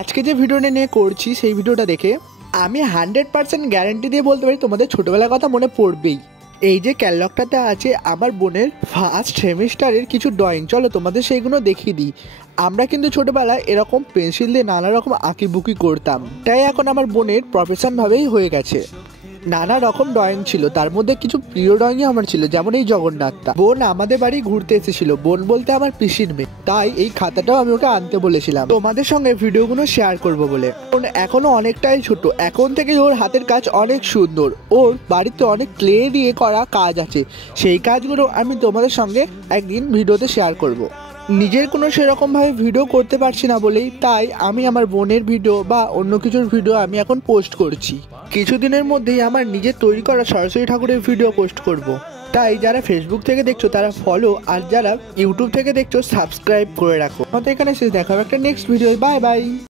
আজকে যে ভিডিওটা নিয়ে করছি সেই ভিডিওটা দেখে আমি 100% গ্যারান্টি দিয়ে বলতে পারি তোমাদের ছোটোবেলার কথা মনে পড়বেই। এই যে ক্যাটলগটাতে আছে আমার বোনের ফার্স্ট সেমিস্টারের কিছু ড্রয়িং, চলো তোমাদের সেইগুলো দেখিয়ে দিই। আমরা কিন্তু ছোটোবেলায় এরকম পেন্সিল দিয়ে নানা রকম আঁকিবুকি করতাম, তাই এখন আমার বোনের প্রফেশনভাবেই হয়ে গেছে। নানা রকম ড্রয়িং ছিল, তার মধ্যে কিছু প্রিয় ড্রয়িংই আমার ছিল, যেমন এই জগন্নাথটা। বোন আমাদের বাড়ি ঘুরতে এসেছিল, বোন বলতে আমার পিসির মেয়ে, তাই এই খাতাটাও আমি ওকে আনতে বলেছিলাম তোমাদের সঙ্গে ভিডিওগুলো শেয়ার করব বলে। বোন এখনো অনেকটাই ছোট, এখন থেকে ওর হাতের কাজ অনেক সুন্দর, ওর বাড়িতে অনেক ক্লে দিয়ে করা কাজ আছে, সেই কাজগুলো আমি তোমাদের সঙ্গে একদিন ভিডিওতে শেয়ার করব। নিজের কোনো সেরকমভাবে ভিডিও করতে পারছি না বলেই তাই আমি আমার বোনের ভিডিও বা অন্য কিছুর ভিডিও আমি এখন পোস্ট করছি। কিছুদিনের মধ্যেই আমার নিজের তৈরি করা সরস্বতী ঠাকুরের ভিডিও পোস্ট করব। তাই যারা ফেসবুক থেকে দেখছো তারা ফলো, আর যারা ইউটিউব থেকে দেখছো সাবস্ক্রাইব করে রাখো। আমাদের এখানে শেষ, দেখা হবে একটা নেক্সট ভিডিও। Bye bye.